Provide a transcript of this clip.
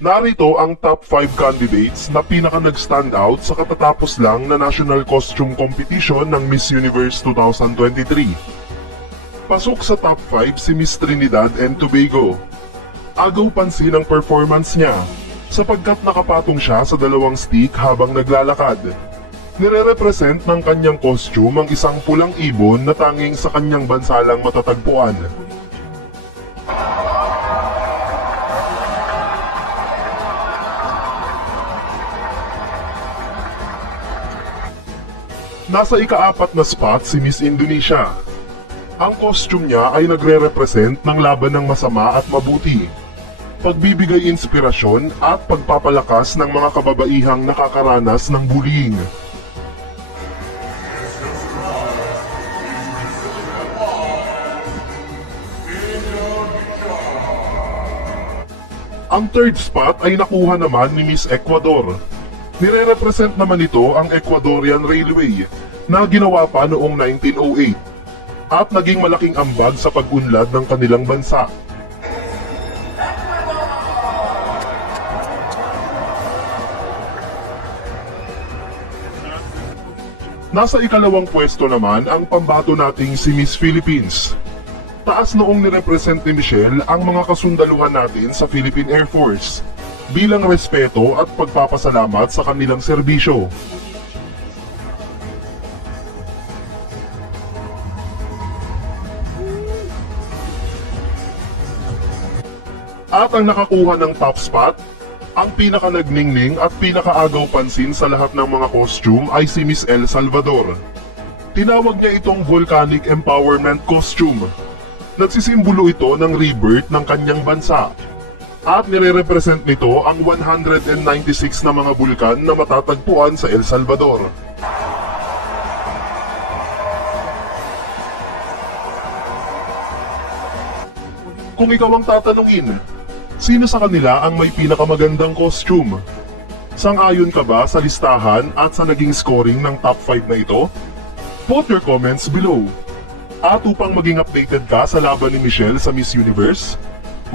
Narito ang top 5 candidates na pinaka nag-stand out sa katatapos lang na National Costume Competition ng Miss Universe 2023. Pasok sa top 5 si Miss Trinidad and Tobago. Agaw pansin ang performance niya sapagkat nakapatong siya sa dalawang stick habang naglalakad. Nire-represent ng kanyang costume ang isang pulang ibon na tanging sa kanyang bansa lang matatagpuan. Nasa ika-4 na spot si Miss Indonesia. Ang costume niya ay nagre-represent ng laban ng masama at mabuti, pagbibigay inspirasyon at pagpapalakas ng mga kababaihang nakakaranas ng bullying. Ang third spot ay nakuha naman ni Miss Ecuador. Nire-represent naman ito ang Ecuadorian Railway na ginawa pa noong 1908 at naging malaking ambag sa pag-unlad ng kanilang bansa. Nasa ikalawang pwesto naman ang pambato nating si Miss Philippines. Taas noong nirepresent ni Michelle ang mga kasundaluhan natin sa Philippine Air Force bilang respeto at pagpapasalamat sa kanilang serbisyo. At ang nakakuha ng top spot, ang pinaka-nagningning at pinakaagaw pansin sa lahat ng mga costume ay si Miss El Salvador. Tinawag niya itong Volcanic Empowerment Costume. Nagsisimbolo ito ng rebirth ng kanyang bansa. At nire-represent nito ang 196 na mga bulkan na matatagpuan sa El Salvador. Kung ikaw ang tatanungin, sino sa kanila ang may pinakamagandang costume? Sang-ayon ka ba sa listahan at sa naging scoring ng top 5 na ito? Put your comments below. At upang maging updated ka sa laban ni Michelle sa Miss Universe,